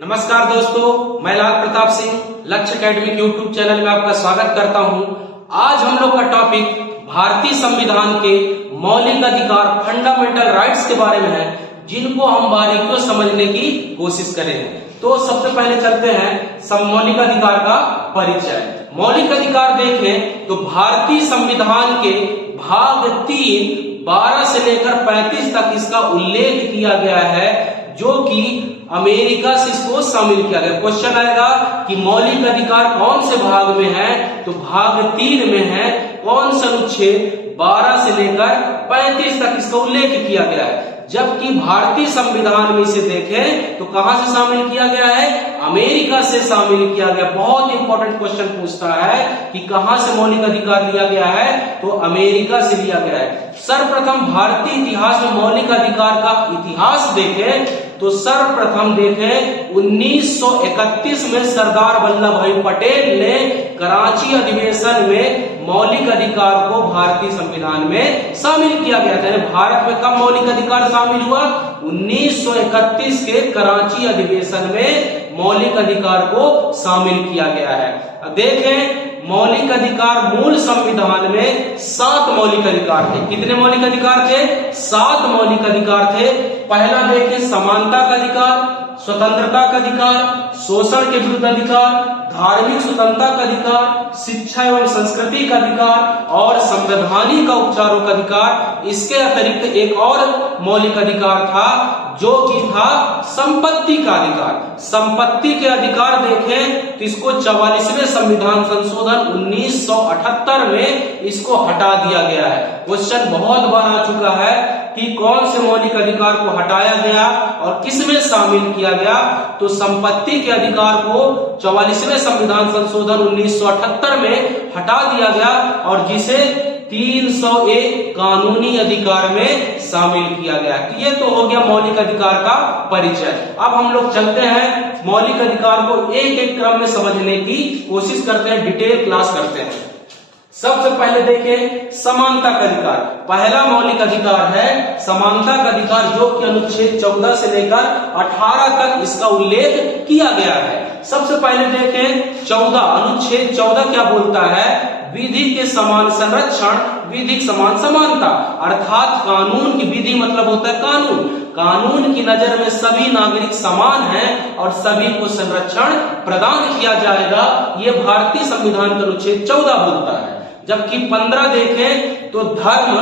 नमस्कार दोस्तों, मैं लाल प्रताप सिंह लक्ष्य एकेडमिक यूट्यूब चैनल में आपका स्वागत करता हूं। आज हम लोग का टॉपिक भारतीय संविधान के मौलिक अधिकार फंडामेंटल राइट्स के बारे में है, जिनको हम बारीकियों समझने की कोशिश करेंगे। तो सबसे पहले चलते हैं मौलिक अधिकार का परिचय। मौलिक अधिकार देखें तो भारतीय संविधान के भाग 3 12 से लेकर 35 तक इसका उल्लेख किया गया है, जो कि अमेरिका से इसको शामिल किया गया। क्वेश्चन आएगा कि मौलिक अधिकार कौन से भाग में है, तो भाग 3 में है। कौन सा अनुच्छेद 12 से लेकर 35 तक इसका उल्लेख किया गया है। जबकि भारतीय संविधान में इसे देखें तो कहां से शामिल किया गया है, अमेरिका से शामिल किया गया। बहुत इंपॉर्टेंट क्वेश्चन पूछता है कि कहां से मौलिक अधिकार लिया गया है, तो अमेरिका से लिया गया है। सर्वप्रथम भारतीय इतिहास में मौलिक अधिकार का इतिहास देखें तो सर्वप्रथम देखें 1931 में सरदार वल्लभ भाई पटेल ने कराची अधिवेशन में मौलिक अधिकार को भारतीय संविधान में शामिल किया गया था। भारत में कब मौलिक अधिकार शामिल हुआ, 1931 के कराची अधिवेशन में मौलिक अधिकार को शामिल किया गया है। अब देखें मौलिक अधिकार मूल संविधान में 7 मौलिक अधिकार थे। कितने मौलिक अधिकार थे, 7 मौलिक अधिकार थे। पहला देखें समानता का अधिकार, स्वतंत्रता का अधिकार, शोषण के विरुद्ध अधिकार, धार्मिक स्वतंत्रता का अधिकार, शिक्षा एवं संस्कृति का अधिकार और संवैधानिक उपचारों का अधिकार। इसके अतिरिक्त एक और मौलिक अधिकार था जो कि था संपत्ति का अधिकार। संपत्ति के अधिकार देखें तो इसको 44वें संविधान संशोधन 1978 में इसको हटा दिया गया है। क्वेश्चन बहुत बार आ चुका है कि कौन से मौलिक अधिकार को हटाया गया और किसमें शामिल किया गया, तो संपत्ति के अधिकार को 44वें संविधान संशोधन 1978 में हटा दिया गया और जिसे 301 कानूनी अधिकार में शामिल किया गया। ये तो हो गया मौलिक अधिकार का परिचय। अब हम लोग चलते हैं मौलिक अधिकार को एक एक क्रम में समझने की कोशिश करते हैं, डिटेल क्लास करते हैं। सबसे पहले देखें समानता का अधिकार। पहला मौलिक अधिकार है समानता का अधिकार, जो कि अनुच्छेद 14 से लेकर 18 तक इसका उल्लेख किया गया है। सबसे पहले देखें 14, अनुच्छेद 14 क्या बोलता है, विधि के समान संरक्षण, विधिक समान समानता। अर्थात कानून की विधि मतलब होता है कानून। कानून की नजर में सभी नागरिक समान हैं और सभी को संरक्षण प्रदान किया जाएगा। ये भारतीय संविधान का अनुच्छेद 14 बोलता है। जबकि 15 देखें तो धर्म,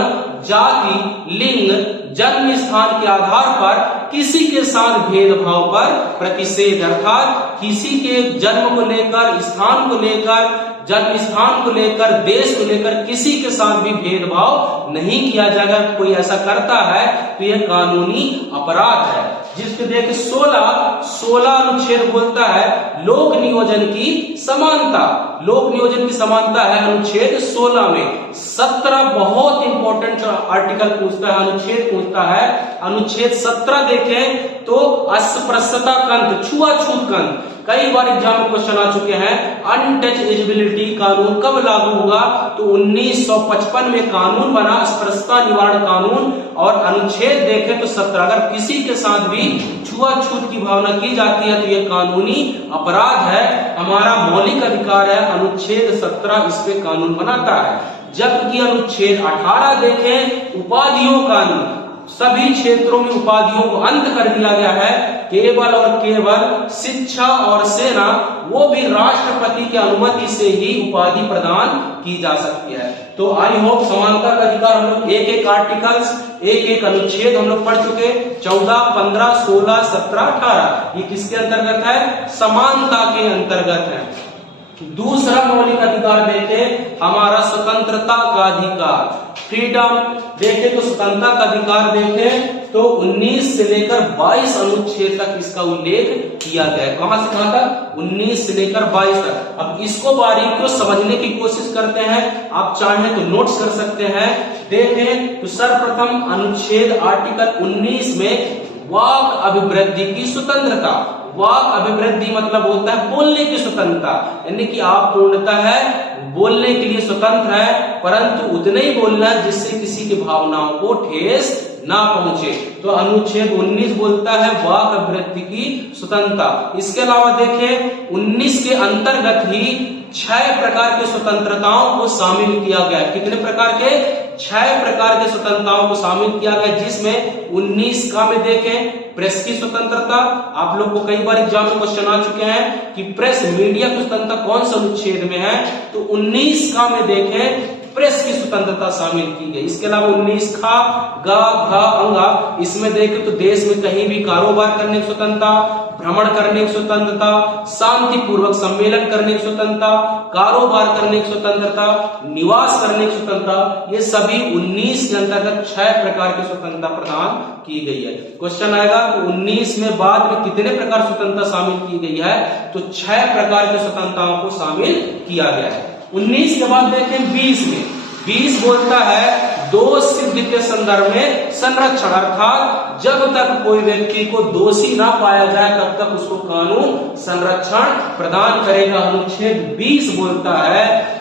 जाति, लिंग, जन्म स्थान के आधार पर किसी के साथ भेदभाव पर प्रतिषेध, अर्थात किसी के जन्म को लेकर, स्थान को लेकर, जन्म स्थान को लेकर, देश को लेकर किसी के साथ भी भेदभाव नहीं किया जाएगा। कोई ऐसा करता है तो यह कानूनी अपराध है। जिसके देख 16 अनुच्छेद बोलता है लोक नियोजन की समानता। लोक नियोजन की समानता है अनुच्छेद 16 में। 17 बहुत इंपॉर्टेंट आर्टिकल पूछता है, अनुच्छेद पूछता है। अनुच्छेद 17 देखें तो अस्पृश्यता कंध, छुआछूत कंध। कई बार एग्जाम में क्वेश्चन आ चुके हैं। अनटचेबिलिटी कानून कब लागू हुआ, तो 1955 में कानून बना, अस्पृश्यता निवारण कानून। और अनुच्छेद देखें तो 17, अगर किसी के साथ भी छुआछूत की भावना की जाती है तो यह कानूनी अपराध है। हमारा मौलिक अधिकार है, अनुच्छेद 17 इस पे कानून बनाता है। जबकि अनुच्छेद 18 देखें उपाधियों कानून, सभी क्षेत्रों में उपाधियों को अंत कर दिया गया है। केवल और केवल शिक्षा और सेना, वो भी राष्ट्रपति की अनुमति से ही उपाधि प्रदान की जा सकती है। तो आई होप समानता का अधिकार हम लोग एक एक आर्टिकल्स, एक एक अनुच्छेद हम लोग पढ़ चुके। 14, 15, 16, 17, 18 ये किसके अंतर्गत है, समानता के अंतर्गत है। दूसरा मौलिक अधिकार देखें हमारा स्वतंत्रता का अधिकार, फ्रीडम। देखें तो स्वतंत्रता का अधिकार देखें तो 19 से लेकर 22 अनुच्छेद तक इसका उल्लेख किया गया है। कहां से कहां तक, 19 से लेकर 22 तक। अब इसको बारीकी से समझने की कोशिश करते हैं। आप चाहें तो नोट्स कर सकते हैं। देखें तो सर्वप्रथम अनुच्छेद आर्टिकल 19 में वाक अभिवृद्धि की स्वतंत्रता। वाक अभिवृद्धि मतलब होता है बोलने की स्वतंत्रता, यानी कि आप पूर्णतः है बोलने के लिए स्वतंत्र है, परंतु उतना ही बोलना जिससे किसी की भावनाओं को ठेस ना पहुंचे। तो अनुच्छेद 19 बोलता है वाक अभिव्यक्ति की स्वतंत्रता। इसके अलावा देखें 19 के अंतर्गत ही 6 प्रकार की स्वतंत्रताओं को शामिल किया गया। कितने प्रकार के? 6 प्रकार की स्वतंत्रताओं को शामिल किया गया, जिसमें 19 का में देखें प्रेस की स्वतंत्रता। आप लोग को कई बार एग्जाम में क्वेश्चन आ चुके हैं कि प्रेस मीडिया की स्वतंत्रता कौन सा अनुच्छेद में है, तो 19 का में देखें प्रेस की स्वतंत्रता शामिल की गई। इसके अलावा 19 खा गा घा अंगा, इसमें देखें तो देश में कहीं भी कारोबार करने की स्वतंत्रता, भ्रमण करने की स्वतंत्रता, शांति पूर्वक सम्मेलन करने की स्वतंत्रता, कारोबार करने की स्वतंत्रता, निवास करने की स्वतंत्रता, ये सभी 19 के अंतर्गत 6 प्रकार की स्वतंत्रता प्रदान की गई है। क्वेश्चन आएगा कि 19 में बाद में कितने प्रकार स्वतंत्रता शामिल की गई है, तो 6 प्रकार की स्वतंत्रताओं को शामिल किया गया है। 19 के बाद देखें 20 में, 20 बोलता है दोष सिद्धि के संदर्भ में संरक्षण, अर्थात जब तक कोई व्यक्ति को दोषी ना पाया जाए तब तक उसको कानून संरक्षण प्रदान करेगा। अनुच्छेद 20 बोलता है।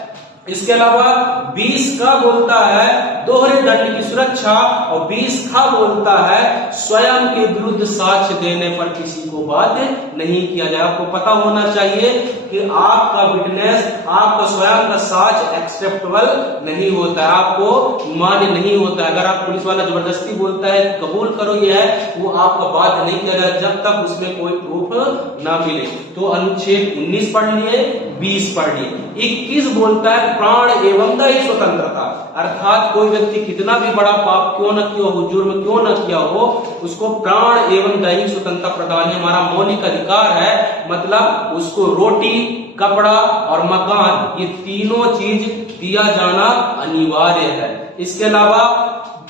इसके अलावा 20 का बोलता है दोहरे दंड की सुरक्षा, और 20 का बोलता है स्वयं के विरुद्ध साक्ष्य देने पर किसी को बाध्य नहीं किया जाए। आपको पता होना चाहिए कि आपका विटनेस, आपका स्वयं का साक्ष्य एक्सेप्टेबल नहीं होता है, आपको मान्य नहीं होता है। अगर आप पुलिस वाला जबरदस्ती बोलता है कबूल करो ये है, वो आपका बाध्य नहीं किया जाए जब तक उसमें कोई प्रूफ ना मिले। तो अनुच्छेद 19 पढ़ लिए, 20 पढ़ लिए। 21 बोलता है प्राण एवं दय स्वतंत्रता, अर्थात कोई व्यक्ति कितना भी बड़ा पाप क्यों न किया हो, जुर्म क्यों न किया हो, उसको प्राण एवं दैहिक स्वतंत्रता प्रदान हमारा मौलिक अधिकार है। मतलब उसको रोटी, कपड़ा और मकान, ये तीनों चीज दिया जाना अनिवार्य है। इसके अलावा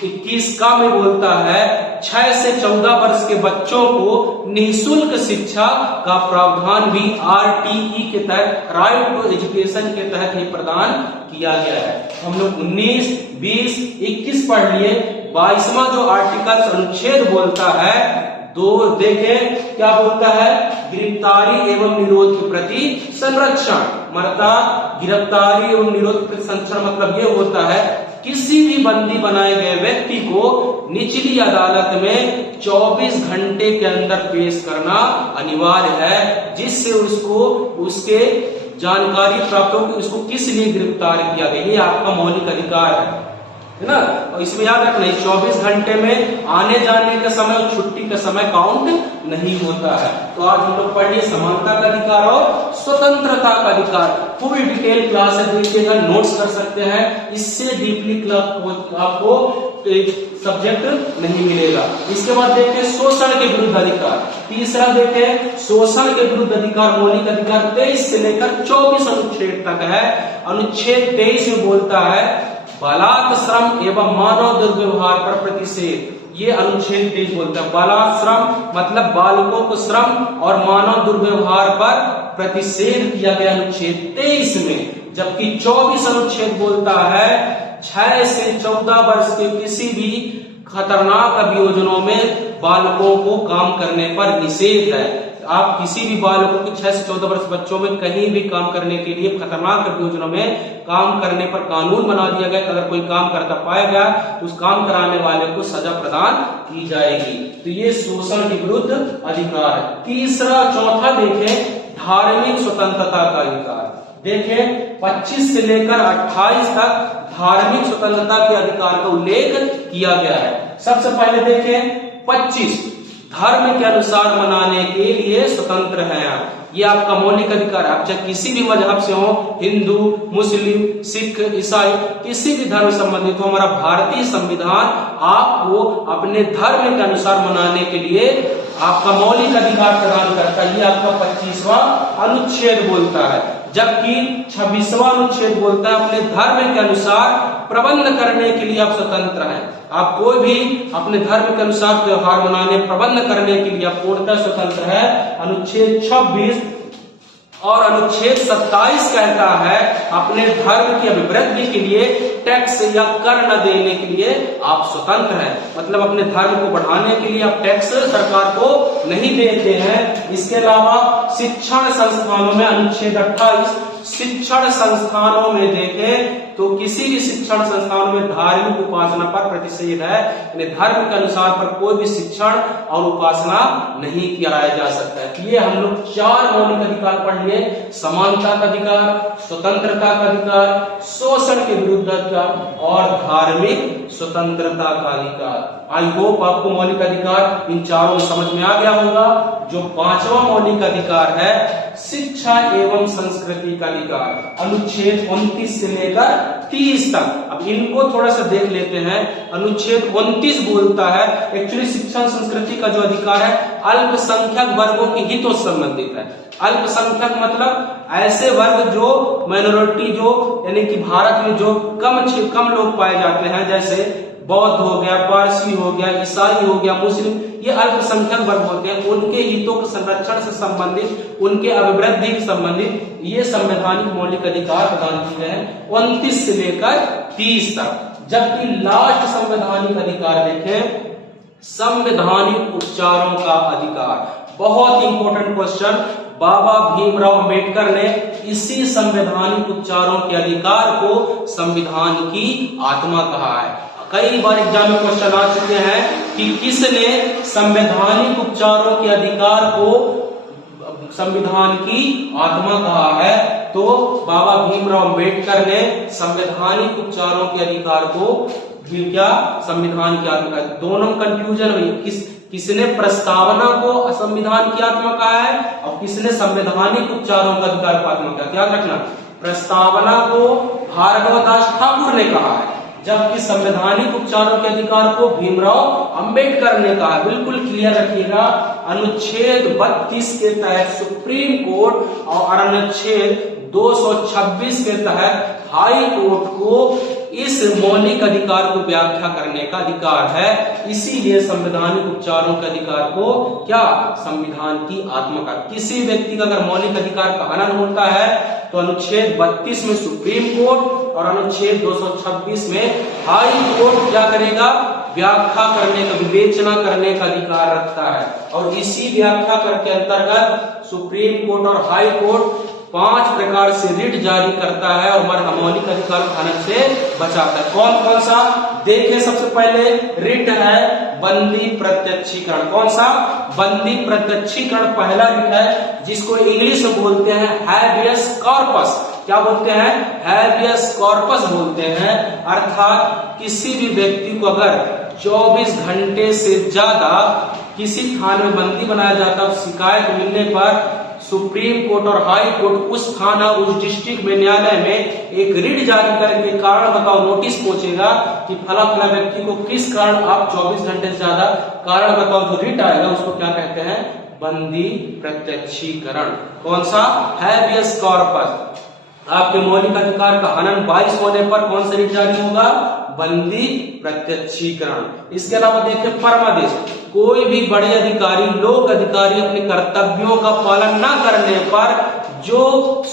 21 का में बोलता है 6 से 14 वर्ष के बच्चों को निःशुल्क शिक्षा का प्रावधान भी RTE के तहत, राइट टू एजुकेशन के तहत ही प्रदान किया गया है। हम लोग 19, 20, 21 पढ़ लिए। 22वां जो आर्टिकल अनुच्छेद बोलता है, दो देखें क्या बोलता है, गिरफ्तारी एवं निरोध के प्रति संरक्षण। मरता गिरफ्तारी एवं निरोध के प्रति संरक्षण मतलब ये होता है किसी भी बंदी बनाए गए व्यक्ति को निचली अदालत में 24 घंटे के अंदर पेश करना अनिवार्य है, जिससे उसको उसके जानकारी प्राप्त हो कि उसको किस लिए गिरफ्तार किया गया। ये आपका मौलिक अधिकार है ना। और इसमें याद रखना 24 घंटे में आने जाने का समय और छुट्टी का समय काउंट नहीं होता है। तो आज हम लोग पढ़िए समानता का अधिकार और स्वतंत्रता का अधिकार। पूरी डिटेल क्लास है, देखिएगा, नोट्स कर सकते हैं। इससे डीपली आपको सब्जेक्ट नहीं मिलेगा। इसके बाद देखें शोषण के विरुद्ध अधिकार। तीसरा देखें शोषण के विरुद्ध अधिकार, मौलिक अधिकार 23 से लेकर 24 अनुच्छेद तक है। अनुच्छेद 23 में बोलता है बालात श्रम एवं मानव दुर्व्यवहार पर प्रतिषेध। ये अनुच्छेद 23 बोलता है बालात श्रम मतलब बालकों को श्रम और मानव दुर्व्यवहार पर प्रतिषेध किया गया अनुच्छेद 23 में। जबकि 24 अनुच्छेद बोलता है 6 से 14 वर्ष के किसी भी खतरनाक अभियोजनों में बालकों को काम करने पर निषेध है। आप किसी भी बालकों को 6 से 14 वर्ष बच्चों में कहीं भी काम करने के लिए, खतरनाक अभियोजनों में काम करने पर कानून बना दिया गया। अगर कोई काम करता पाया गया तो उस काम कराने वाले को सजा प्रदान की जाएगी। तो ये शोषण के विरुद्ध अधिकार है। तीसरा, चौथा देखें धार्मिक स्वतंत्रता का अधिकार। देखें 25 से लेकर 28 तक धार्मिक स्वतंत्रता के अधिकार का उल्लेख किया गया है। सबसे पहले देखें 25 धर्म के अनुसार मनाने के लिए स्वतंत्र है। ये आपका मौलिक अधिकार है। आप चाहे किसी भी मजहब से हो, हिंदू, मुस्लिम, सिख, ईसाई, किसी भी धर्म संबंधित हो, हमारा भारतीय संविधान आपको अपने धर्म के अनुसार मनाने के लिए आपका मौलिक अधिकार प्रदान करता है। ये आपका 25वां अनुच्छेद बोलता है। जबकि 26वां अनुच्छेद बोलता है अपने धर्म के अनुसार प्रबंध करने के लिए आप स्वतंत्र हैं। आप कोई भी अपने धर्म के अनुसार त्योहार मनाने, प्रबंध करने के लिए आप पूर्णतः स्वतंत्र है। अनुच्छेद 26 और अनुच्छेद 27 कहता है अपने धर्म की अभिवृद्धि के लिए टैक्स या कर न देने के लिए आप स्वतंत्र हैं। मतलब अपने धर्म को बढ़ाने के लिए आप टैक्स सरकार को नहीं देते हैं। इसके अलावा शिक्षण संस्थानों में अनुच्छेद 28 शिक्षण संस्थानों में देखें तो किसी भी शिक्षण संस्थानों में धार्मिक उपासना पर प्रतिषेध है, यानी धर्म के अनुसार पर कोई भी शिक्षण और उपासना नहीं किया जा सकता है। ये हम लोग 4 मौलिक अधिकार पढ़ लिए, समानता का अधिकार, स्वतंत्रता का अधिकार, शोषण के विरुद्ध अधिकार और धार्मिक स्वतंत्रता का अधिकार। आई होप आपको मौलिक अधिकार इन चारों में समझ में आ गया होगा। जो 5वां मौलिक अधिकार है शिक्षा एवं संस्कृति का अधिकार, अनुच्छेद 29 से लेकर 30 तक। अब इनको थोड़ा सा देख लेते हैं। अनुच्छेद 29 बोलता है, एक्चुअली शिक्षा संस्कृति का जो अधिकार है अल्पसंख्यक वर्गों के हितों से संबंधित है। अल्पसंख्यक मतलब ऐसे वर्ग जो माइनॉरिटी, जो यानी कि भारत में जो कम लोग पाए जाते हैं, जैसे बौद्ध हो गया, पारसी हो गया, ईसाई हो गया, मुस्लिम, ये अल्पसंख्यक वर्ग होते हैं। उनके हितों के संरक्षण से संबंधित, उनके अभिवृद्धि से संबंधित ये संवैधानिक मौलिक अधिकार प्रदान किए गए हैं 29 से लेकर 30 तक। जबकि लास्ट संवैधानिक अधिकार देखें, संवैधानिक उपचारों का अधिकार। बहुत इंपॉर्टेंट क्वेश्चन, बाबा भीमराव अंबेडकर ने इसी संवैधानिक उपचारों के अधिकार को संविधान की आत्मा कहा है। कई बार एग्जाम में क्वेश्चन आ चुके हैं कि किसने संवैधानिक उपचारों के अधिकार को संविधान की आत्मा कहा है, तो बाबा भीमराव अंबेडकर ने संवैधानिक उपचारों के अधिकार को क्या संविधान की आत्मा। दोनों कंफ्यूजन हुई, किसने प्रस्तावना को संविधान की आत्मा कहा है और किसने संवैधानिक उपचारों का अधिकार को आत्मा कहा। याद रखना, प्रस्तावना को भार्गवदास ठाकुर ने कहा है, जबकि संवैधानिक उपचारों के अधिकार को भीमराव अंबेडकर ने कहा। बिल्कुल क्लियर रखिएगा, अनुच्छेद 32 के तहत सुप्रीम कोर्ट और अनुच्छेद 226 के तहत हाई कोर्ट को इस मौलिक अधिकार को व्याख्या करने का अधिकार है। इसीलिए संवैधानिक उपचारों के अधिकार को क्या संविधान की आत्मा का। किसी व्यक्ति का अगर मौलिक अधिकार का हनन होता है तो अनुच्छेद 32 में सुप्रीम कोर्ट और अनुच्छेद 226 में हाई कोर्ट क्या करेगा, व्याख्या करने का, विवेचना करने का अधिकार रखता है। और इसी व्याख्या करके अंतर्गत सुप्रीम कोर्ट और हाई कोर्ट 5 प्रकार से रिट जारी करता है और मौलिक अधिकार हनन से बचाता है। कौन कौन सा देखें। सबसे पहले रिट है बंदी प्रत्यक्षीकरण। कौन सा? बंदी प्रत्यक्षीकरण पहला रिट है, जिसको इंग्लिश में बोलते हैं हैबियस कॉर्पस। क्या बोलते हैं? हैबियस कॉर्पस बोलते हैं। अर्थात किसी भी व्यक्ति को अगर 24 घंटे से ज्यादा किसी थाने में बंदी बनाया जाता है, शिकायत मिलने पर सुप्रीम कोर्ट और हाई कोर्ट उस थाना, उस डिस्ट्रिक्ट में, न्यायालय में एक रिट जारी करके कारण बताओ नोटिस पहुंचेगा कि फला फला व्यक्ति को किस कारण आप 24 घंटे से ज्यादा कारण बताओ। जो रिट आएगा उसको क्या कहते हैं? बंदी प्रत्यक्षीकरण। कौन सा? Habeas corpus. आपके मौलिक अधिकार का हनन 22 होने पर कौन सा रिट जारी होगा? बंदी प्रत्यक्षीकरण। इसके अलावा देखिए परमादेश। कोई भी बड़े अधिकारी, लोक अधिकारी अपने कर्तव्यों का पालन न करने पर जो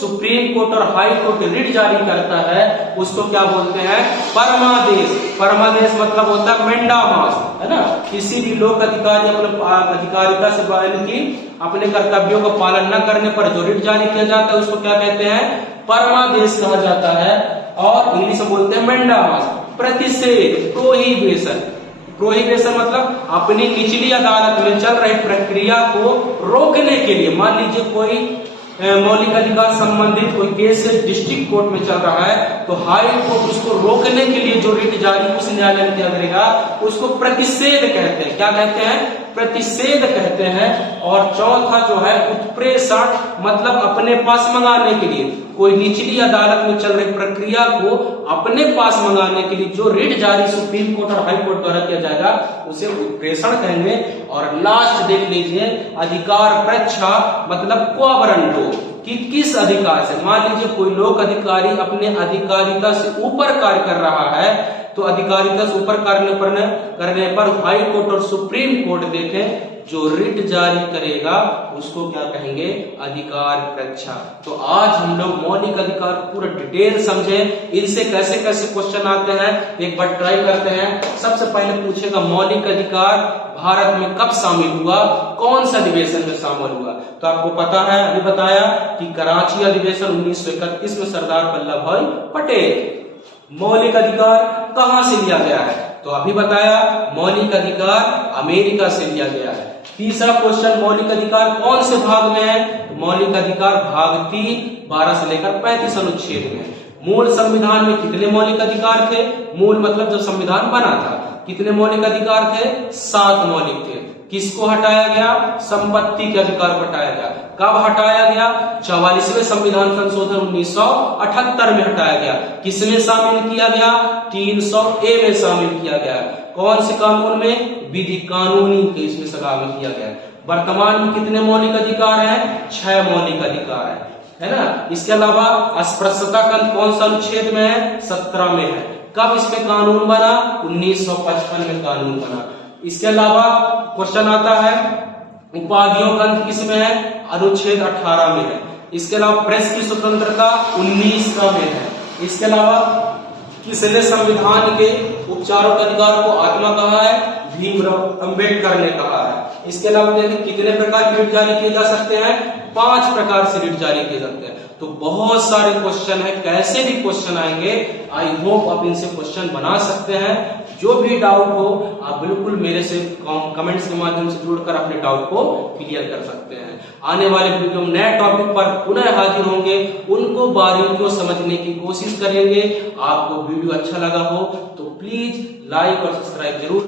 सुप्रीम कोर्ट और हाई कोर्ट रिट जारी करता है उसको क्या बोलते हैं? परमादेश। परमादेश मतलब होता है मेंडामास, है ना। किसी भी लोक अधिकारी अपने अधिकारिता से अपने कर्तव्यों का पालन न करने पर जो रिट जारी किया जाता है उसको क्या कहते हैं? परमादेश कहा जाता है। और इंग्लिश में बोलते हैं मेंडामास। प्रतिषेध, प्रोहिबिशन। प्रोहिबिशन मतलब अपनी निचली अदालत में चल रही प्रक्रिया को रोकने के लिए। मान लीजिए कोई मौलिक अधिकार संबंधित कोई केस डिस्ट्रिक्ट कोर्ट में चल रहा है तो हाई कोर्ट उसको रोकने के लिए जो रिट जारी उस न्यायालय में किया करेगा उसको प्रतिषेध कहते हैं। क्या कहते हैं? प्रतिषेध कहते हैं। और चौथा जो है उत्प्रेषण, मतलब अपने पास मंगाने के लिए। कोई निचली अदालत में चल रही प्रक्रिया को अपने पास मंगाने के लिए जो रिट जारी सुप्रीम कोर्ट और हाई कोर्ट द्वारा किया जाएगा उसे उत्प्रेषण कहेंगे। और लास्ट देख लीजिए अधिकार परीक्षा, मतलब क्वाबरंटो, कि किस अधिकार से। मान लीजिए कोई लोक अधिकारी अपने अधिकारिता से ऊपर कार्य कर रहा है तो अधिकारिता से ऊपर करने पर हाई कोर्ट और सुप्रीम कोर्ट देखें जो रिट जारी करेगा उसको क्या कहेंगे, अधिकार रक्षा। तो आज हम लोग मौलिक अधिकार पूरा डिटेल समझे, इनसे कैसे कैसे क्वेश्चन आते हैं एक बार ट्राई करते हैं। सबसे पहले पूछेगा मौलिक अधिकार भारत में कब शामिल हुआ, कौन सा अधिवेशन में शामिल हुआ। तो आपको पता है, अभी बताया कि कराची अधिवेशन 1931 में सरदार वल्लभ भाई पटेल। मौलिक अधिकार कहां से लिया गया है, तो अभी बताया मौलिक अधिकार अमेरिका से लिया गया है। तीसरा क्वेश्चन, मौलिक अधिकार कौन से भाग में है, तो मौलिक अधिकार भाग 3 12 से लेकर 35 अनुच्छेद में। मूल संविधान में कितने मौलिक अधिकार थे, मूल मतलब जब संविधान बना था कितने मौलिक अधिकार थे, 7 मौलिक थे। किसको हटाया गया, संपत्ति के अधिकार को हटाया गया। कब हटाया गया, 44वें संविधान संशोधन 1978 में हटाया गया। किसमें शामिल किया गया, 300A में शामिल किया गया। कौन से कानून में, विधि कानूनी के इसमें शामिल किया गया। वर्तमान में कितने मौलिक अधिकार हैं, 6 मौलिक अधिकार है ना। इसके अलावा अस्पृश्यता का कौन सा अनुच्छेद में है, 17 में है। कब इस पे कानून बना, 1955 में कानून बना। इसके अलावा क्वेश्चन आता है उपाधियों का अंत किसमें है, अनुच्छेद 18 में है। इसके अलावा प्रेस की स्वतंत्रता 19 का में है। इसके अलावा किसने संविधान के उपचारों के अधिकार को आत्मा कहा है, भीमराव अंबेडकर ने कहा है। इसके अलावा देखिए कितने प्रकार के रिट जारी किए जा सकते हैं, 5 प्रकार से रिट जारी किए जाते हैं। तो बहुत सारे क्वेश्चन है, कैसे भी क्वेश्चन आएंगे, आई होप आप इनसे क्वेश्चन बना सकते हैं। जो भी डाउट हो आप बिल्कुल मेरे से कमेंट्स के माध्यम से जुड़कर अपने डाउट को क्लियर कर सकते हैं। आने वाले वीडियो में नए टॉपिक पर पुनः हाजिर होंगे, उनको बारीकियों समझने की कोशिश करेंगे। आपको वीडियो अच्छा लगा हो तो प्लीज लाइक और सब्सक्राइब जरूर